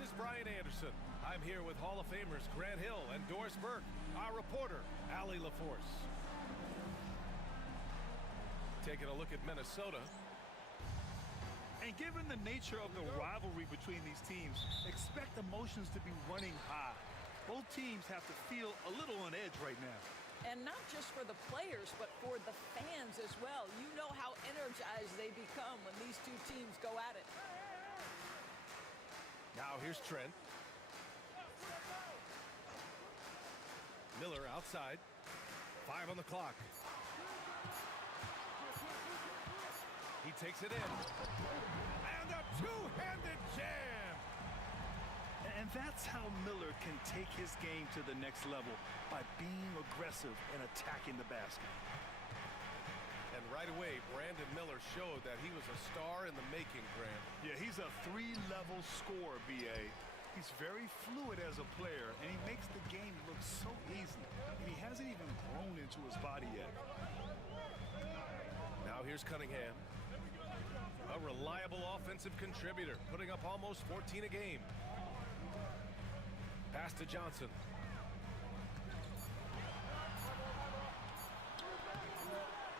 This is Brian Anderson. I'm here with Hall of Famers Grant Hill and Doris Burke, our reporter, Allie LaForce. Taking a look at Minnesota. And given the nature of the rivalry between these teams, expect emotions to be running high. Both teams have to feel a little on edge right now. And not just for the players, but for the fans as well. You know how energized they become when these two teams go at it. Now here's Trent. Miller outside. 5 on the clock. He takes it in. And a two-handed jam. And that's how Miller can take his game to the next level, by being aggressive and attacking the basket. And right away, Brandon Miller showed that he was a star in the making, Grant. Yeah, he's a 3-level scorer, B.A. He's very fluid as a player, and he makes the game look so easy. And he hasn't even grown into his body yet. Now here's Cunningham. A reliable offensive contributor, putting up almost 14 a game. Pass to Johnson.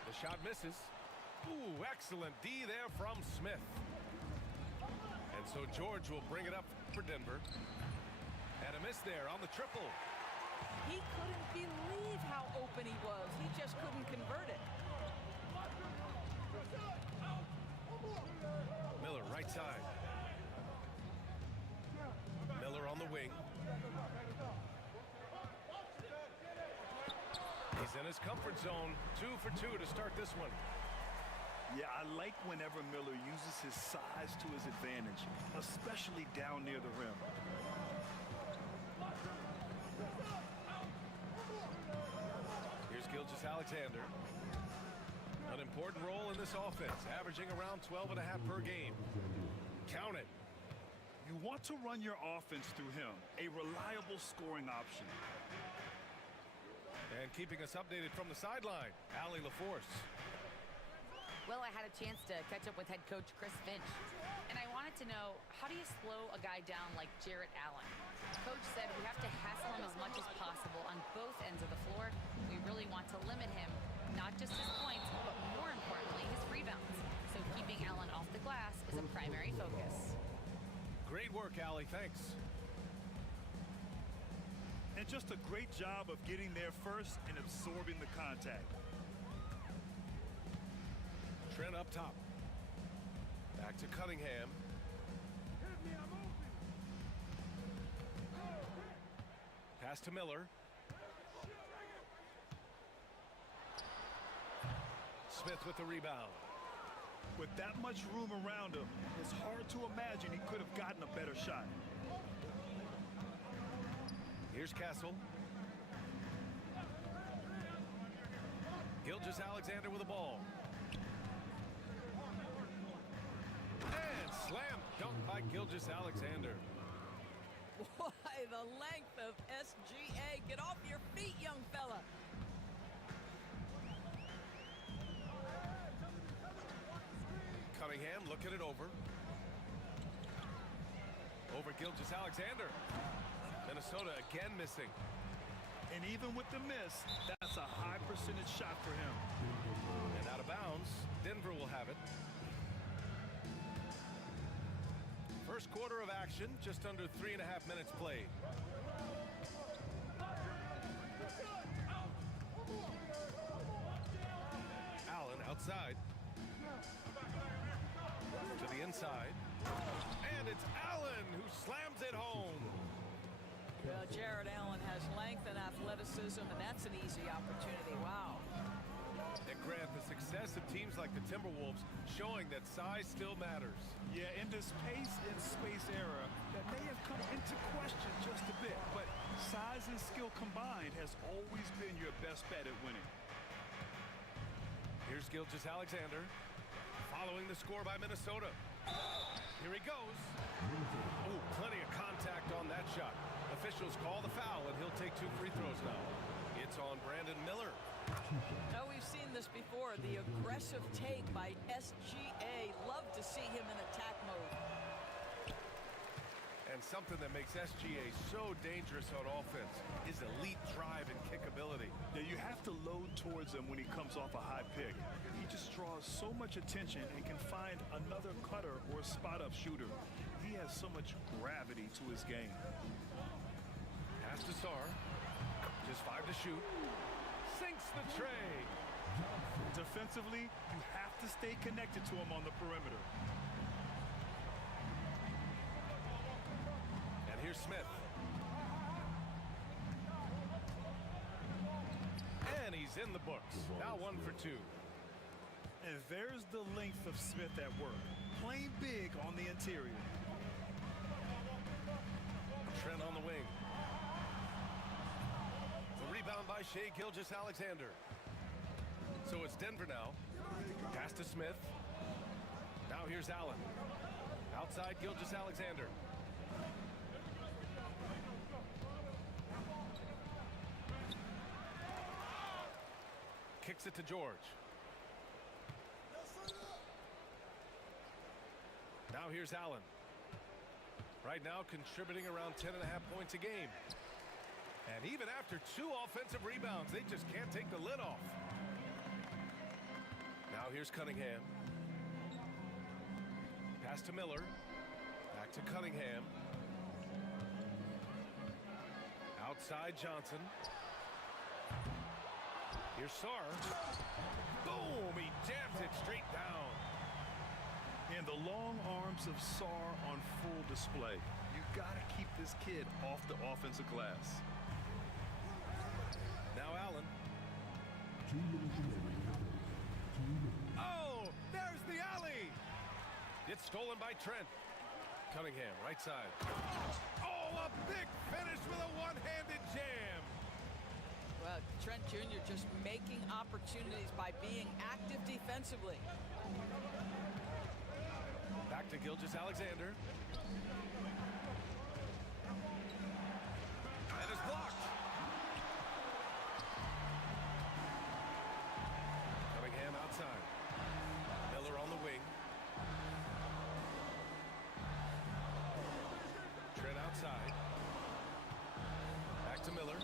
The shot misses. Ooh, excellent D there from Smith. And so George will bring it up for Denver. And a miss there on the triple. He couldn't believe how open he was. He just couldn't convert it. Miller right side. Miller on the wing. He's in his comfort zone. 2 for 2 to start this one. Yeah, I like whenever Miller uses his size to his advantage, especially down near the rim. Here's Gilgeous-Alexander. An important role in this offense, averaging around 12.5 per game. Count it. You want to run your offense through him, a reliable scoring option. And keeping us updated from the sideline, Allie LaForce. Well, I had a chance to catch up with head coach Chris Finch, and I wanted to know, how do you slow a guy down like Jarrett Allen? Coach said we have to hassle him as much as possible on both ends of the floor. We really want to limit him, not just his points, but more importantly, his rebounds. So keeping Allen off the glass is a primary focus. Great work, Allie. Thanks. And just a great job of getting there first and absorbing the contact. Trent up top. Back to Cunningham. Pass to Miller. Smith with the rebound. With that much room around him, it's hard to imagine he could have gotten a better shot. Here's Castle. Gilgeous-Alexander with the ball. And slam dunk by Gilgeous-Alexander. Boy, the length of SGA. Get off your feet, young fella. Cunningham looking it over. Over Gilgeous-Alexander. Minnesota again missing. And even with the miss, that's a high percentage shot for him. And out of bounds, Denver will have it. First quarter of action, just under 3.5 minutes played. Allen outside. To the inside. And it's Allen who slams it home. Well, Jarrett Allen has length and athleticism, and that's an easy opportunity. Wow. And Grant, the success of teams like the Timberwolves showing that size still matters. Yeah, in this pace and space era, that may have come into question just a bit, but size and skill combined has always been your best bet at winning. Here's Gilgeous-Alexander, following the score by Minnesota. Here he goes. Oh, plenty of contact on that shot. Officials call the foul, and he'll take 2 free throws now. It's on Brandon Miller. Now, we've seen this before, the aggressive take by SGA. Love to see him in attack mode. And something that makes SGA so dangerous on offense is elite drive and kick ability. Yeah, you have to load towards him when he comes off a high pick. He just draws so much attention and can find another cutter or spot-up shooter. He has so much gravity to his game. Pass to Sar. Just 5 to shoot. Sinks the tray. Defensively, you have to stay connected to him on the perimeter. And here's Smith. And he's in the books. Now 1 for 2. And there's the length of Smith at work. Playing big on the interior. Trent on the wing. The rebound by Shai Gilgeous-Alexander. So it's Denver now. Pass to Smith. Now here's Allen. Outside Gilgeous-Alexander. Kicks it to George. Now here's Allen. Right now contributing around 10.5 points a game. And even after 2 offensive rebounds, they just can't take the lid off. Now here's Cunningham. Pass to Miller. Back to Cunningham. Outside Johnson. Here's Sar. Boom! He jams it straight down. And the long arms of Sar on full display. You gotta keep this kid off the offensive glass. Now Allen. Oh, there's the alley. It's stolen by Trent. Cunningham, right side. Oh, a big finish with a one-handed jam. Well, Trent Jr. just making opportunities by being active defensively. Back to Gilgeous-Alexander. And it's blocked. Cunningham outside. Miller on the wing. Trent outside. Back to Miller.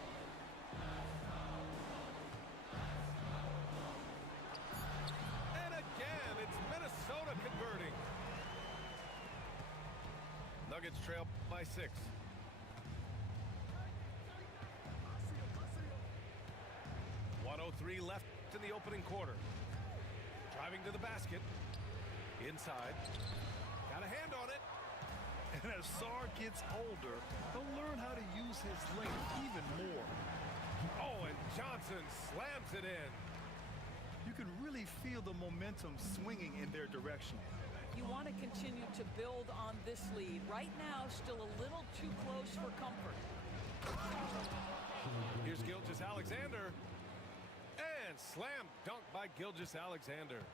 And again, it's Minnesota converting. Nuggets trail by 6. .103 left in the opening quarter. Driving to the basket. Inside. Got a hand on it. And as Sar gets older, he'll learn how to use his length even more. Oh, and Johnson slams it in. You can really feel the momentum swinging in their direction. You want to continue to build on this lead. Right now, still a little too close for comfort. Here's Gilgeous-Alexander. And slam dunk by Gilgeous-Alexander.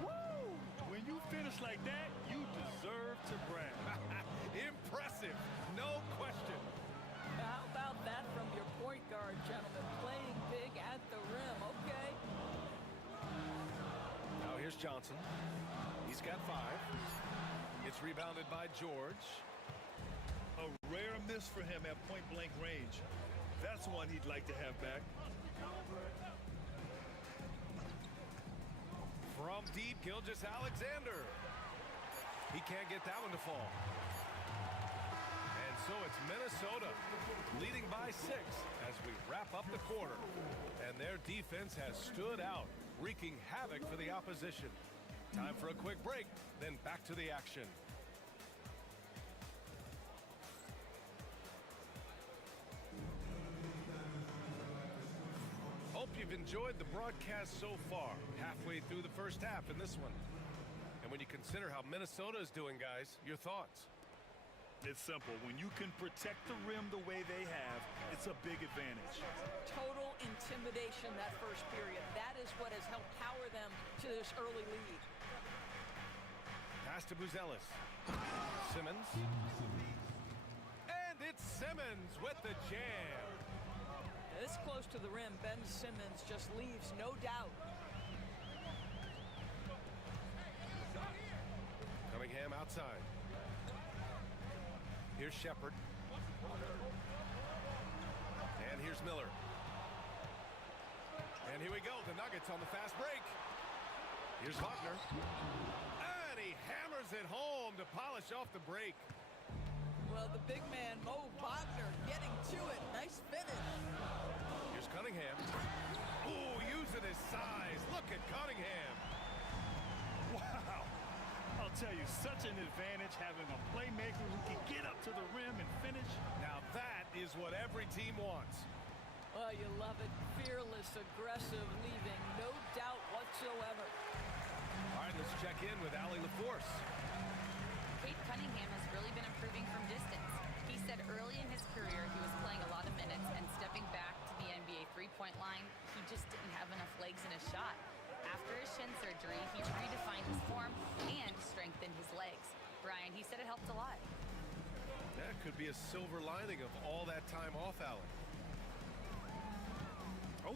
Woo! When you finish like that, you deserve to brag. Impressive, no question. How about that from your point guard, gentlemen? Playing big at the rim, okay? Now here's Johnson. He's got 5. It's rebounded by George. A rare miss for him at point-blank range. That's one he'd like to have back. From deep, Gilgeous-Alexander. He can't get that one to fall. And so it's Minnesota leading by 6 as we wrap up the quarter. And their defense has stood out, wreaking havoc for the opposition. Time for a quick break, then back to the action. Hope you've enjoyed the broadcast so far, halfway through the first half in this one. And when you consider how Minnesota is doing, guys, your thoughts? It's simple. When you can protect the rim the way they have, it's a big advantage. Total intimidation that first period. That is what has helped power them to this early lead. Pass to Buzelis. Simmons. And it's Simmons with the jam. This close to the rim, Ben Simmons just leaves no doubt. Cunningham outside. Here's Shepard. And here's Miller. And here we go. The Nuggets on the fast break. Here's Wagner. And he hammers it home to polish off the break. Well, the big man, Mo Wagner, getting to it. Nice finish. Here's Cunningham. Ooh, using his size. Look at Cunningham. Wow. I'll tell you, such an advantage having a playmaker who can get up to the rim and finish. Now that is what every team wants. Well, you love it. Fearless, aggressive, leaving no doubt whatsoever. All right, let's check in with Allie LaForce. Kate Cunningham has really been improving from distance. He said early in his career he was playing a lot of minutes and stepping back to the NBA three-point line, he just didn't have enough legs in his shot. After his shin surgery, he redefined his form and strengthened his legs. Brian, he said it helped a lot. That could be a silver lining of all that time off, Allie.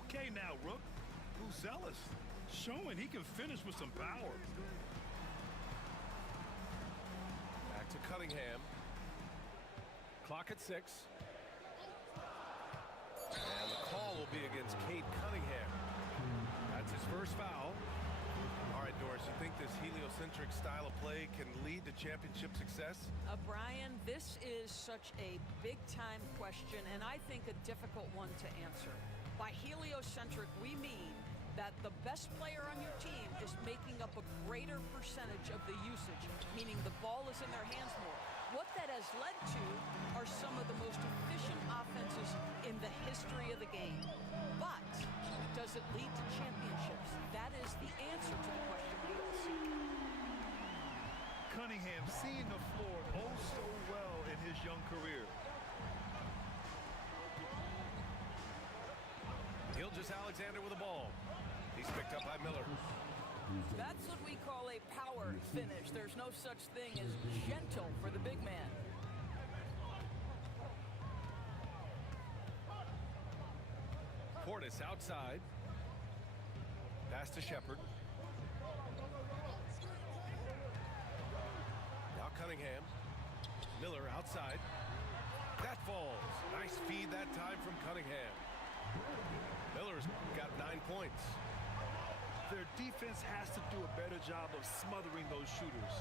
Okay now, Rook. Who's zealous? Showing he can finish with some power. Back to Cunningham. Clock at 6. And the call will be against Kate Cunningham. That's his first foul. All right, Doris, you think this heliocentric style of play can lead to championship success? Brian, this is such a big-time question, and I think a difficult one to answer. By heliocentric, we mean that the best player on your team is making up a greater percentage of the usage, meaning the ball is in their hands more. What that has led to are some of the most efficient offenses in the history of the game. But does it lead to championships? That is the answer to the question we all seek. Cunningham seeing the floor oh so well in his young career. Gilgeous-Alexander with the ball. He's picked up by Miller. That's what we call a power finish. There's no such thing as gentle for the big man. Portis outside. Pass to Shepard. Now Cunningham. Miller outside. That falls. Nice feed that time from Cunningham. Miller's got 9 points. Their defense has to do a better job of smothering those shooters.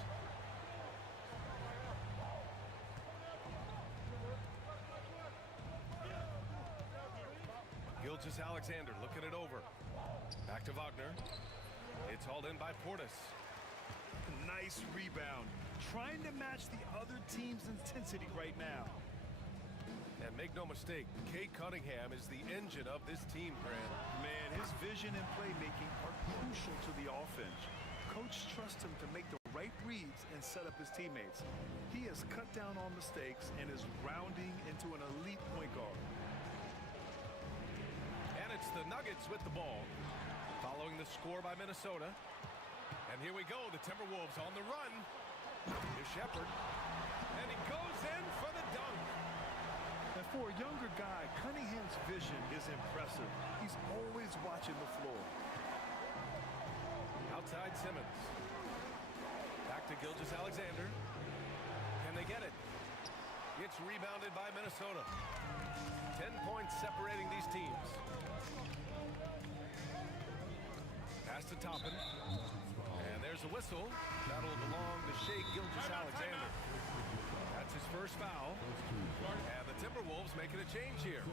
Gilgeous-Alexander looking it over. Back to Wagner. It's hauled in by Portis. Nice rebound. Trying to match the other team's intensity right now. And make no mistake, Kate Cunningham is the engine of this team, Grant. Man, his vision and playmaking are crucial to the offense. Coach trusts him to make the right reads and set up his teammates. He has cut down on mistakes and is rounding into an elite point guard. And it's the Nuggets with the ball, following the score by Minnesota. And here we go, the Timberwolves on the run. Here's Shepard. And he goes in for the dunk. And for a younger guy, Cunningham's vision is impressive. He's always watching the floor. Outside Simmons. Back to Gilgeous-Alexander. Can they get it? It's rebounded by Minnesota. 10 points separating these teams. Pass to Toppin. And there's a whistle. That'll belong to Shai Gilgeous-Alexander. That's his first foul. And the Timberwolves making a change here.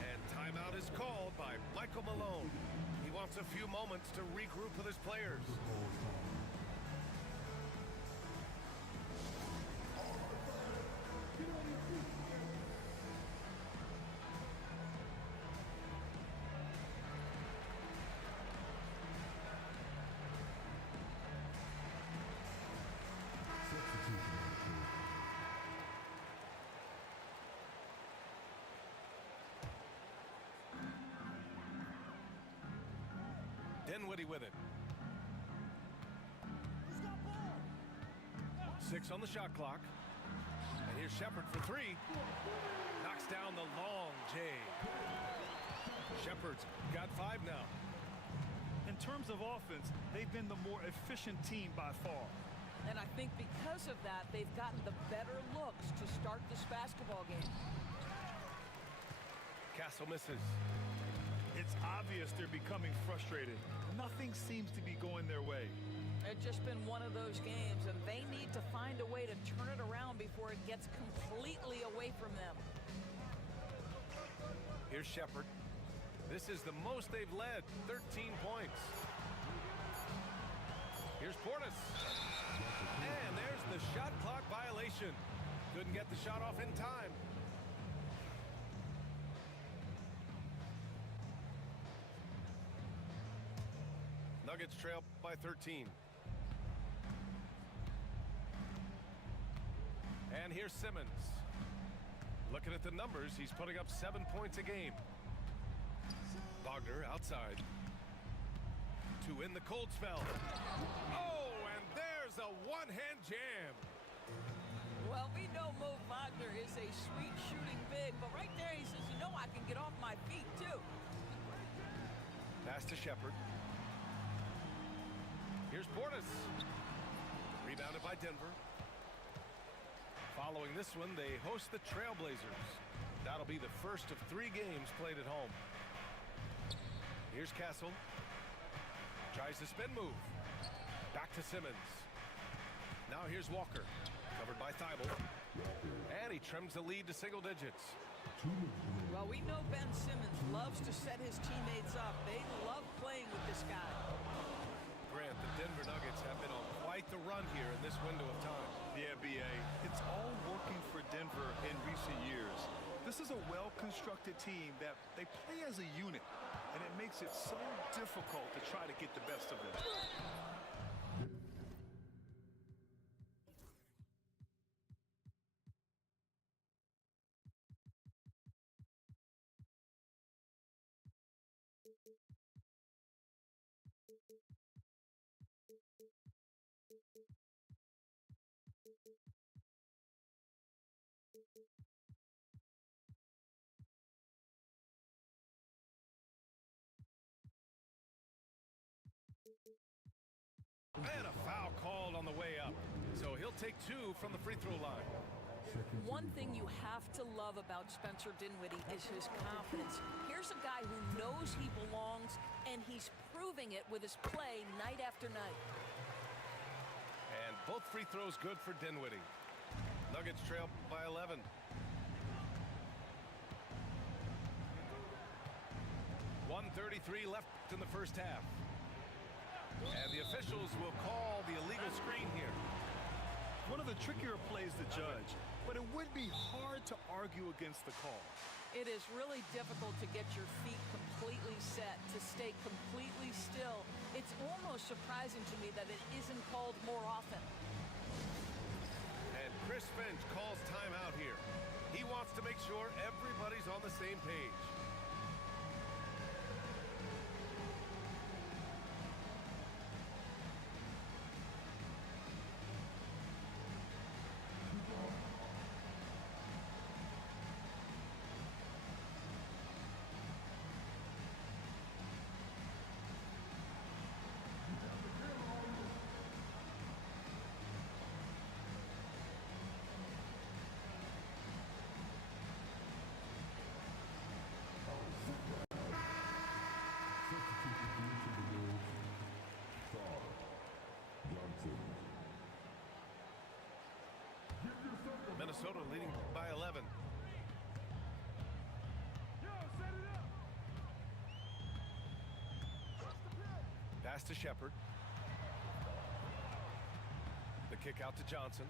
And timeout is called by Michael Malone. He wants a few moments to regroup with his players. Dinwiddie with it. 6 on the shot clock. And here's Shepard for 3. Knocks down the long J. Shepard's got 5 now. In terms of offense, they've been the more efficient team by far. And I think because of that, they've gotten the better looks to start this basketball game. Castle misses. It's obvious they're becoming frustrated. Nothing seems to be going their way. It's just been one of those games, and they need to find a way to turn it around before it gets completely away from them. Here's Shepard. This is the most they've led, 13 points. Here's Portis. And there's the shot clock violation. Couldn't get the shot off in time. Nuggets trail by 13. And here's Simmons. Looking at the numbers, he's putting up 7 points a game. Wagner outside. To in the cold spell. Oh, and there's a one-hand jam. Well, we know Mo Wagner is a sweet shooting big, but right there he says, you know, I can get off my feet too. Pass to Shepard. Here's Portis. Rebounded by Denver. Following this one, they host the Trailblazers. That'll be the first of 3 games played at home. Here's Castle. Tries the spin move. Back to Simmons. Now here's Walker. Covered by Thibault. And he trims the lead to single digits. Well, we know Ben Simmons loves to set his teammates up. They love playing with this guy. Grant, the Denver Nuggets have been on quite the run here in this window of time. Yeah, BA, it's all working for Denver in recent years. This is a well-constructed team that they play as a unit, and it makes it so difficult to try to get the best of them. And a foul called on the way up. So he'll take 2 from the free throw line. One thing you have to love about Spencer Dinwiddie is his confidence. Here's a guy who knows he belongs, and he's proving it with his play night after night. And both free throws good for Dinwiddie. Nuggets trail by 11. .133 left in the first half. And the officials will call the illegal screen here. One of the trickier plays to judge, but it would be hard to argue against the call. It is really difficult to get your feet completely set, to stay completely still. It's almost surprising to me that it isn't called more often. And Chris Finch calls timeout here. He wants to make sure everybody's on the same page. Minnesota leading by 11. Pass to Shepard. The kick out to Johnson.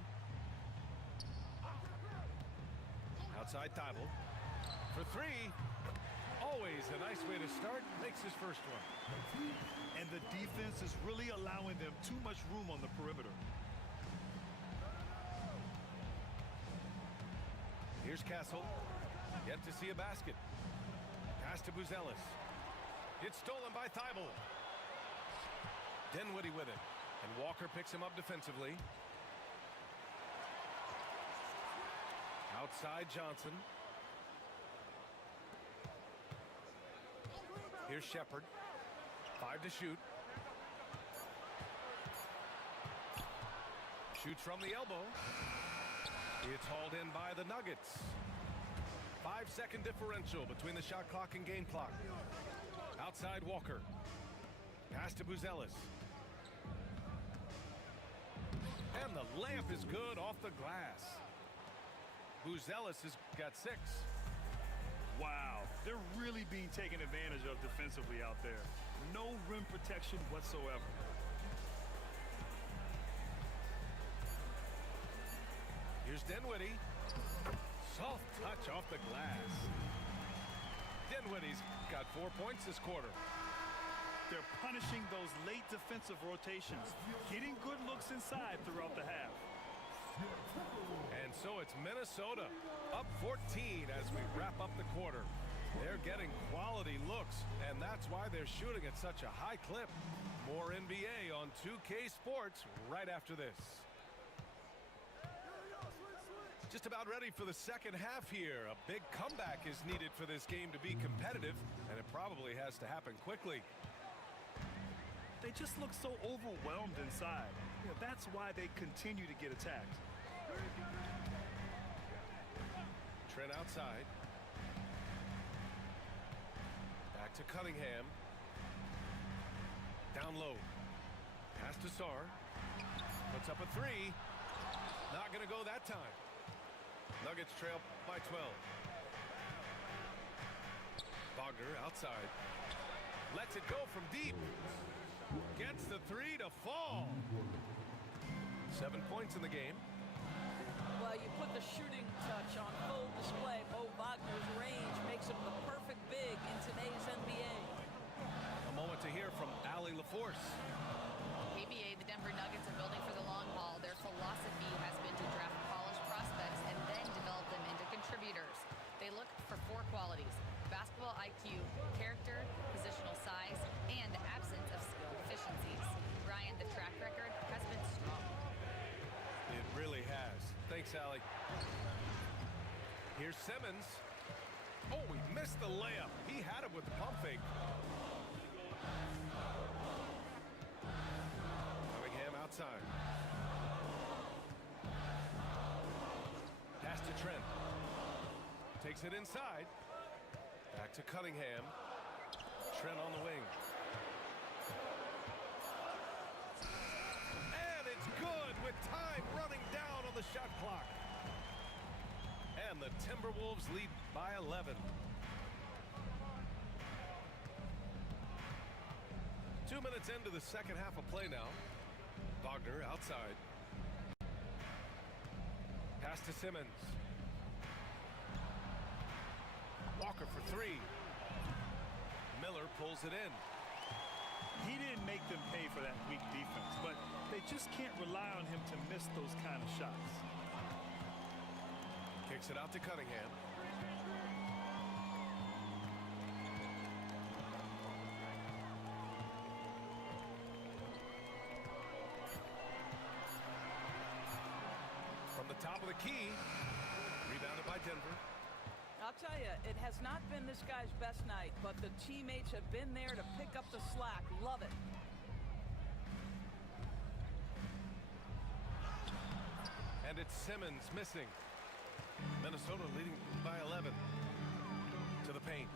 Outside Thibault. For 3. Always a nice way to start. Makes his first one. And the defense is really allowing them too much room on the perimeter. Here's Castle. Yet to see a basket. Pass to Buzelis. It's stolen by Thibault. Dinwiddie with it. And Walker picks him up defensively. Outside Johnson. Here's Shepard. 5 to shoot. Shoots from the elbow. It's hauled in by the Nuggets. 5-second differential between the shot clock and game clock. Outside Walker. Pass to Buzelis. And the layup is good off the glass. Buzelis has got 6. Wow, they're really being taken advantage of defensively out there. No rim protection whatsoever. Here's Dinwiddie. Soft touch off the glass. Dinwiddie's got 4 points this quarter. They're punishing those late defensive rotations, getting good looks inside throughout the half. And so it's Minnesota up 14 as we wrap up the quarter. They're getting quality looks, and that's why they're shooting at such a high clip. More NBA on 2K Sports right after this. Just about ready for the second half here. A big comeback is needed for this game to be competitive, and it probably has to happen quickly. They just look so overwhelmed inside. You know, that's why they continue to get attacked. Trent outside. Back to Cunningham. Down low. Pass to Sarr. Puts up a 3. Not going to go that time. Nuggets trail by 12. Wagner outside. Lets it go from deep. Gets the 3 to fall. 7 points in the game. Well, you put the shooting touch on full display. Mo Wagner's range makes him the perfect big in today's NBA. A moment to hear from Allie LaForce. KBA, the Denver Nuggets are building for the long haul. Their philosophy has been to draft polished prospects and then develop them into contributors. They look for 4 qualities: basketball IQ, character, positional size, and absence of skill deficiencies. Brian, the track record has been strong. It really has. Thanks, Allie. Here's Simmons. Oh, he missed the layup. He had it with the pump fake. Cunningham outside. Pass to Trent. Takes it inside. Back to Cunningham. Trent on the wing. And it's good with time running down on the shot clock. And the Timberwolves lead by 11. 2 minutes into the second half of play now. Wagner outside. Pass to Simmons. Walker for 3. Miller pulls it in. He didn't make them pay for that weak defense, but they just can't rely on him to miss those kind of shots. Kicks it out to Cunningham. From the top of the key, rebounded by Denver. I'll tell you, it has not been this guy's best night, but the teammates have been there to pick up the slack. Love it. And it's Simmons missing. Minnesota leading by 11. To the paint.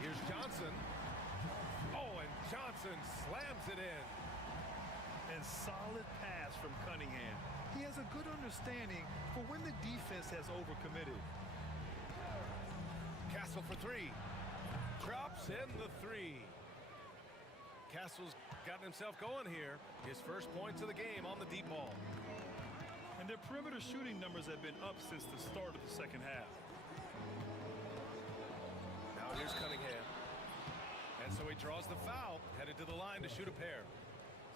Here's Johnson. Oh, and Johnson slams it in. And solid pass from Cunningham. He has a good understanding for when the defense has overcommitted. Castle for 3. Drops in the 3. Castle's gotten himself going here. His first points of the game on the deep ball. And their perimeter shooting numbers have been up since the start of the second half. Now here's Cunningham. And so he draws the foul, headed to the line to shoot a pair.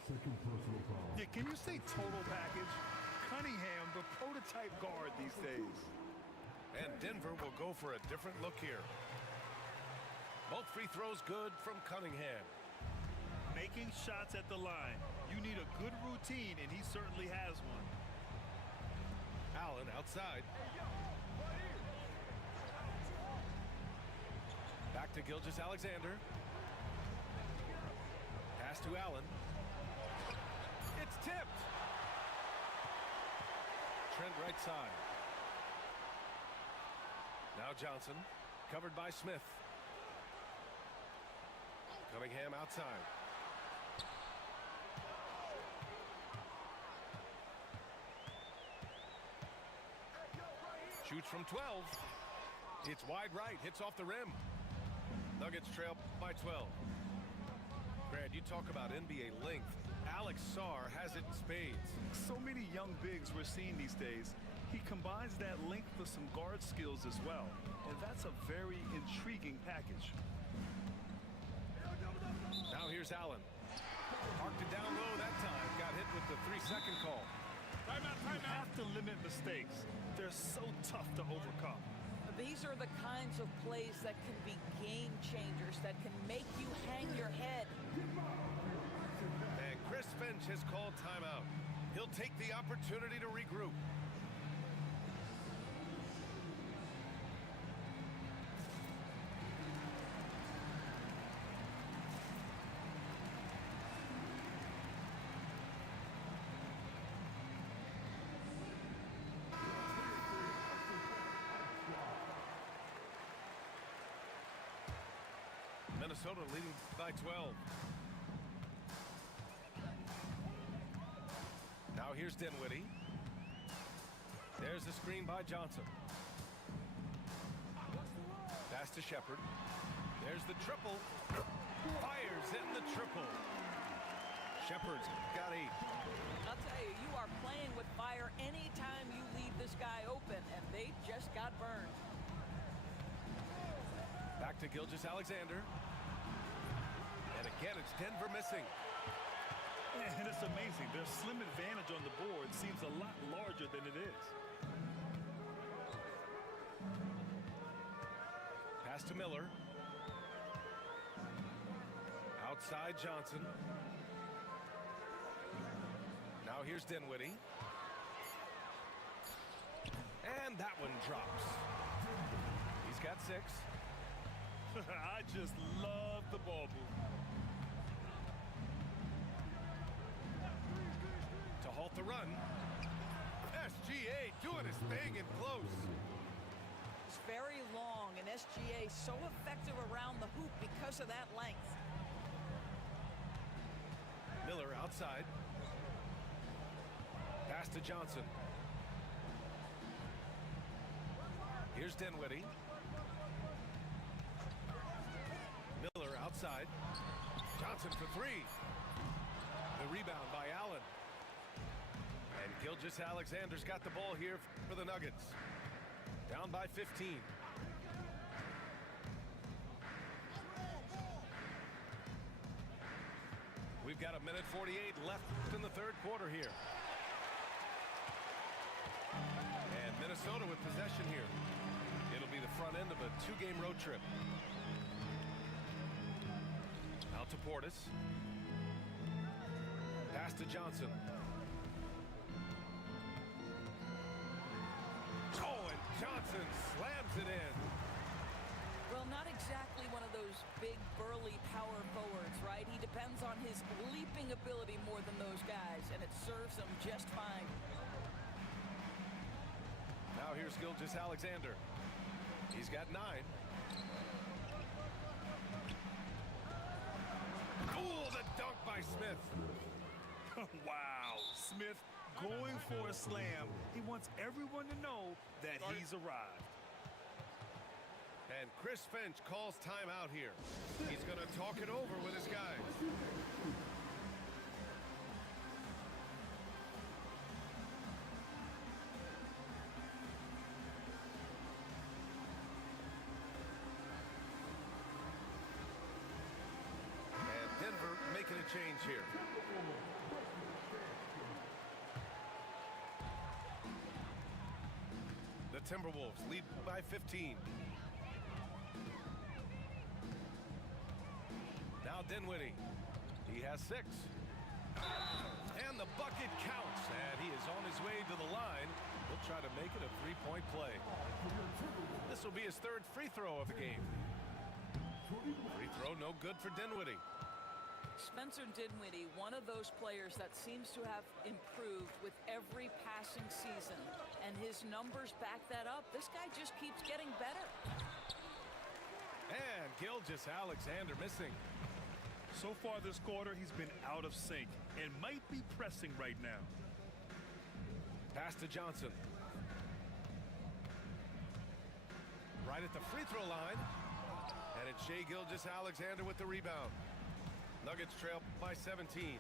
Second personal foul. Yeah, can you say total package? Cunningham, the prototype guard these days. And Denver will go for a different look here. Both free throws good from Cunningham. Making shots at the line. You need a good routine, and he certainly has one. Allen outside. Back to Gilgeous-Alexander. Pass to Allen. It's tipped. Trent right side. Now Johnson, covered by Smith. Cunningham outside. Shoots from 12. It's wide right, hits off the rim. Nuggets trail by 12. Grant, you talk about NBA length. Alex Sarr has it in spades. So many young bigs we're seeing these days. He combines that length with some guard skills as well. And that's a very intriguing package. Now here's Allen. Parked it down low that time. Got hit with the 3-second call. You have to limit mistakes. They're so tough to overcome. These are the kinds of plays that can be game changers, that can make you hang your head. And Chris Finch has called timeout. He'll take the opportunity to regroup. Minnesota leading by 12. Now here's Dinwiddie. There's the screen by Johnson. Pass to Shepard. There's the triple. Fires in the triple. Shepard's got 8. I'll tell you, you are playing with fire anytime you leave this guy open, and they just got burned. Back to Gilgeous-Alexander. And again, it's Denver missing. And it's amazing. Their slim advantage on the board seems a lot larger than it is. Pass to Miller. Outside Johnson. Now here's Dinwiddie. And that one drops. He's got 6. I just love the ball movement. To halt the run. SGA doing his thing in close. It's very long, and SGA so effective around the hoop because of that length. Miller outside. Pass to Johnson. Here's Dinwiddie. Miller outside. Johnson for 3. The rebound by Allen. And Gilgeous-Alexander's got the ball here for the Nuggets. Down by 15. We've got 1:48 left in the third quarter here. And Minnesota with possession here. It'll be the front end of a 2-game road trip. Out to Portis. Pass to Johnson. Oh, and Johnson slams it in. Well, not exactly one of those big, burly power forwards, right? He depends on his leaping ability more than those guys, and it serves him just fine. Now here's Gilgeous-Alexander. He's got 9. Oh, the dunk by Smith. Wow. Smith going for a slam. He wants everyone to know that he's arrived. And Chris Finch calls timeout here. He's going to talk it over with his guys. And Denver making a change here. The Timberwolves lead by 15. Now Dinwiddie. He has 6. And the bucket counts. And he is on his way to the line. He'll try to make it a 3-point play. This will be his 3rd free throw of the game. Free throw no good for Dinwiddie. Spencer Dinwiddie, one of those players that seems to have improved with every passing season. And his numbers back that up. This guy just keeps getting better. And Gilgeous-Alexander missing. So far this quarter, he's been out of sync and might be pressing right now. Pass to Johnson. Right at the free throw line. And it's Shai Gilgeous-Alexander with the rebound. Nuggets trail by 17.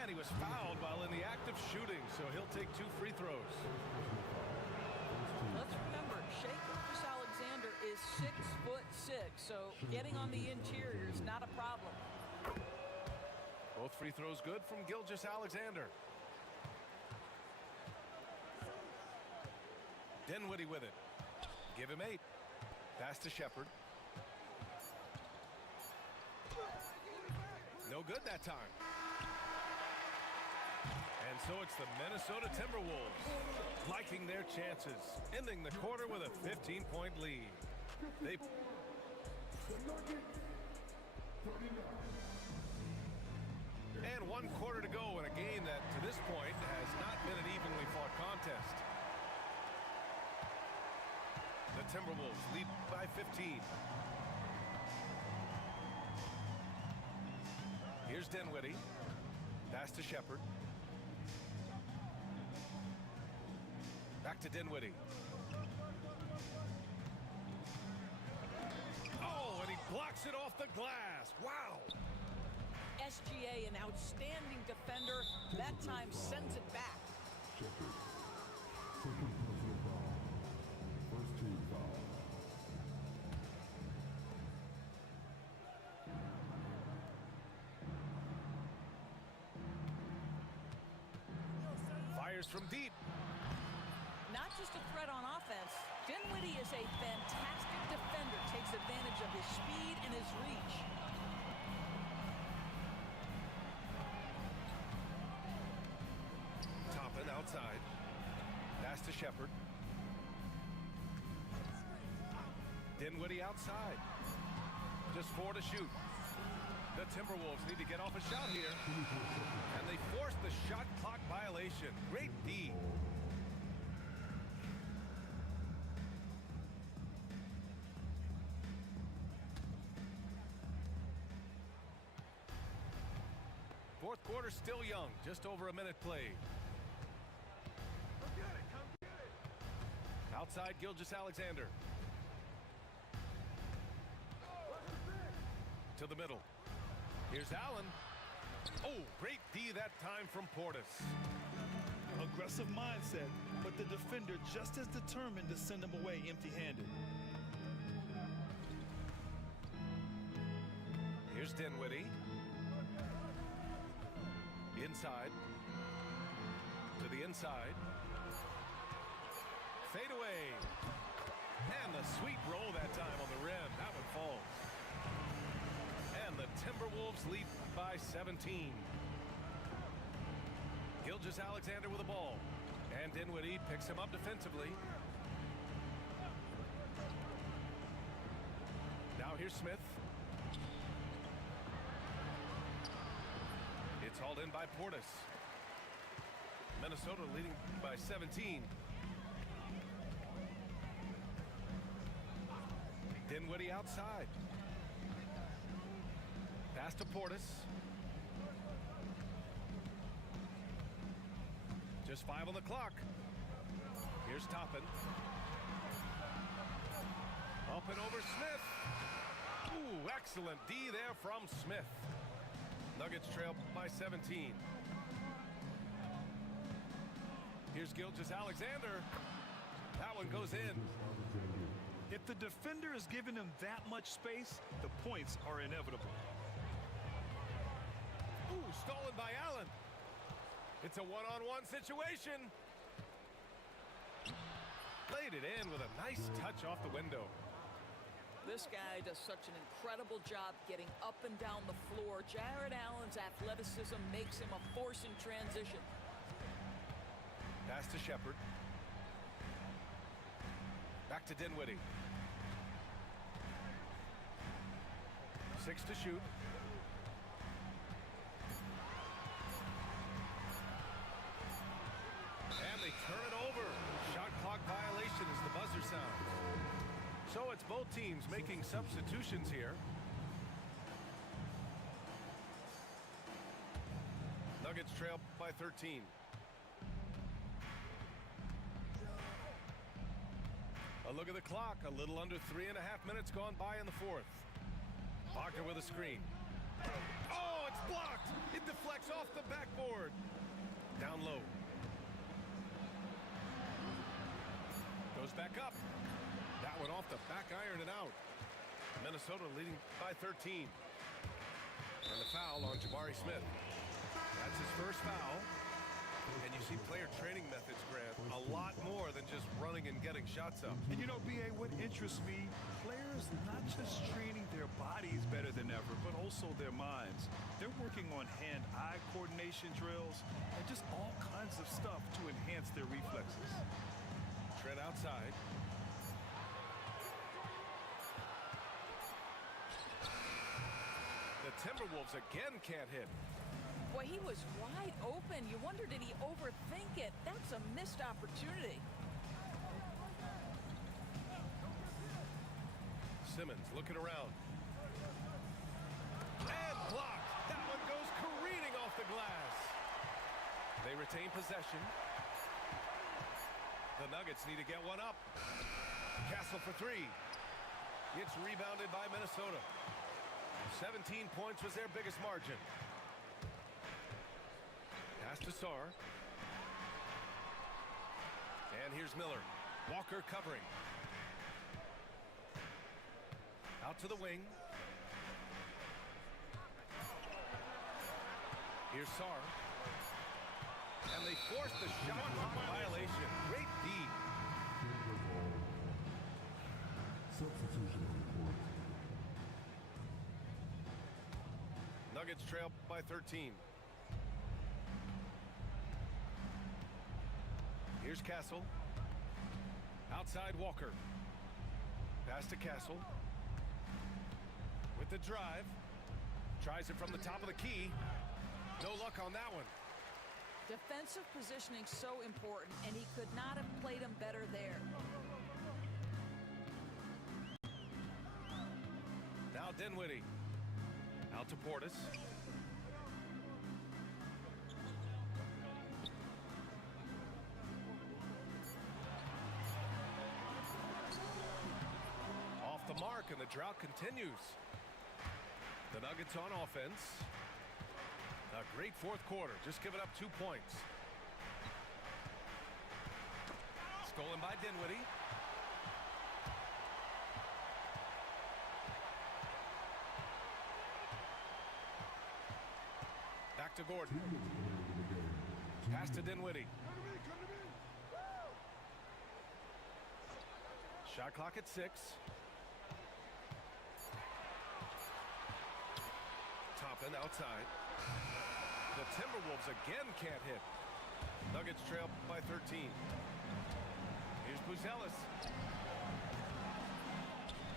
And he was fouled while in the act of shooting, so he'll take 2 free throws. Let's remember, Shai Gilgeous-Alexander is 6'6", so getting on the interior is not a problem. Both free throws good from Gilgeous-Alexander. Dinwiddie with it. Give him 8. Pass to Shepherd. No good that time. And so it's the Minnesota Timberwolves liking their chances, ending the quarter with a 15-point lead. And 1 quarter to go in a game that, to this point, has not been an evenly fought contest. The Timberwolves lead by 15. Here's Dinwiddie. Pass to Shepherd. Back to Dinwiddie. Oh, and he blocks it off the glass. Wow. SGA, an outstanding defender, that time sends it back. Shepherd. Second personal foul. First team foul. Fires from deep. Not just a threat on offense, Dinwiddie is a fantastic defender, takes advantage of his speed and his reach. Toppin outside. Pass to Shepherd. Dinwiddie outside. Just 4 to shoot. The Timberwolves need to get off a shot here. And they force the shot clock violation. Great D. Fourth quarter still young. Just over a minute played. Outside Gilgeous-Alexander. To the middle. Here's Allen. Oh, great D that time from Portis. Aggressive mindset, but the defender just as determined to send him away empty-handed. Here's Dinwiddie. Inside. To the inside. Fade away. And the sweet roll that time on the rim. That one falls. And the Timberwolves lead by 17. Gilgeous-Alexander with the ball. And Dinwiddie picks him up defensively. Now here's Smith. It's hauled in by Portis. Minnesota leading by 17. Dinwiddie outside. Pass to Portis. Just 5 on the clock. Here's Toppin. Up and over Smith. Ooh, excellent D there from Smith. Nuggets trail by 17. Here's Gilgeous-Alexander. That one goes in. If the defender is giving him that much space, the points are inevitable. Ooh, stolen by Allen. It's a one-on-one situation. Laid it in with a nice touch off the window. This guy does such an incredible job getting up and down the floor. Jared Allen's athleticism makes him a force in transition. Pass to Shepherd. Back to Dinwiddie. 6 to shoot. Both teams making substitutions here. Nuggets trail by 13. A look at the clock. A little under 3.5 minutes gone by in the fourth. Wagner with a screen. Oh, it's blocked. It deflects off the backboard. Down low. Goes back up. That one off the back iron and out. Minnesota leading by 13. And the foul on Jabari Smith. That's his first foul. And you see player training methods, Grant, a lot more than just running and getting shots up. And you know, B.A., what interests me, players not just training their bodies better than ever, but also their minds. They're working on hand-eye coordination drills and just all kinds of stuff to enhance their reflexes. Trent outside. The Timberwolves again can't hit. Boy, he was wide open. You wonder, did he overthink it? That's a missed opportunity. Simmons looking around. And blocked. That one goes careening off the glass. They retain possession. The Nuggets need to get one up. Castle for three. It's rebounded by Minnesota. 17 points was their biggest margin. Pass to Sarr. And here's Miller. Walker covering. Out to the wing. Here's Sarr. And they force the shot clock violation. Great D. Substitution report. Nuggets trail by 13. Here's Castle. Outside Walker. Pass to Castle. With the drive. Tries it from the top of the key. No luck on that one. Defensive positioning so important, and he could not have played him better there. Now Dinwiddie. Out to Portis. Off the mark, and the drought continues. The Nuggets on offense. A great fourth quarter. Just giving up 2 points. Stolen by Dinwiddie. Back to Gordon. Pass to Dinwiddie. Shot clock at 6. Toppin outside. The Timberwolves again can't hit. Nuggets trail by 13. Here's Buzelis.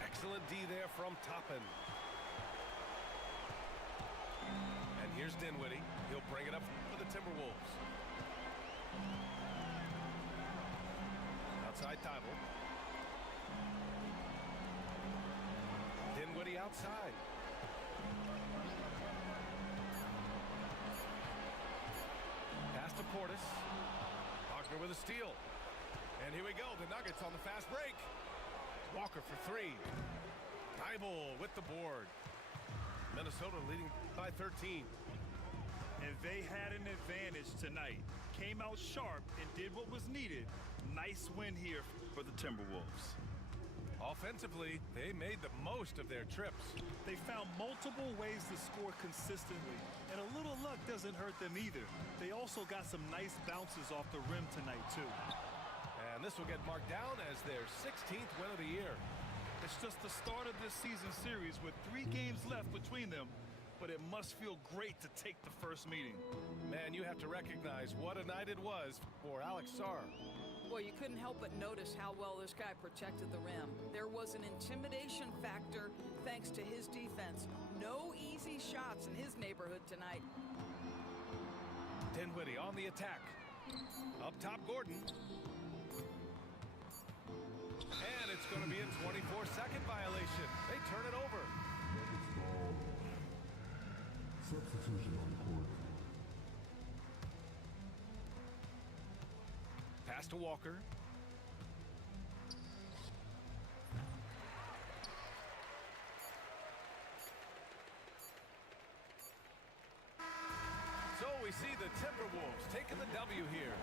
Excellent D there from Toppin. And here's Dinwiddie. He'll bring it up for the Timberwolves. Outside Thibault. Dinwiddie outside. Pass to Portis. Wagner with a steal. And here we go. The Nuggets on the fast break. Walker for three. Thibault with the board. Minnesota leading by 13. And they had an advantage tonight. Came out sharp and did what was needed. Nice win here for the Timberwolves. Offensively, they made the most of their trips. They found multiple ways to score consistently, and a little luck doesn't hurt them either. They also got some nice bounces off the rim tonight, too. And this will get marked down as their 16th win of the year. It's just the start of this season series with 3 games left between them, but it must feel great to take the first meeting. Man, you have to recognize what a night it was for Alex Sarr. Boy, you couldn't help but notice how well this guy protected the rim. There was an intimidation factor thanks to his defense. No easy shots in his neighborhood tonight. Dinwiddie on the attack. Up top, Gordon. And it's going to be a 24-second violation. turn it over. Nuggets ball. Substitution on the court. Pass to Walker. So we see the Timberwolves taking the W here.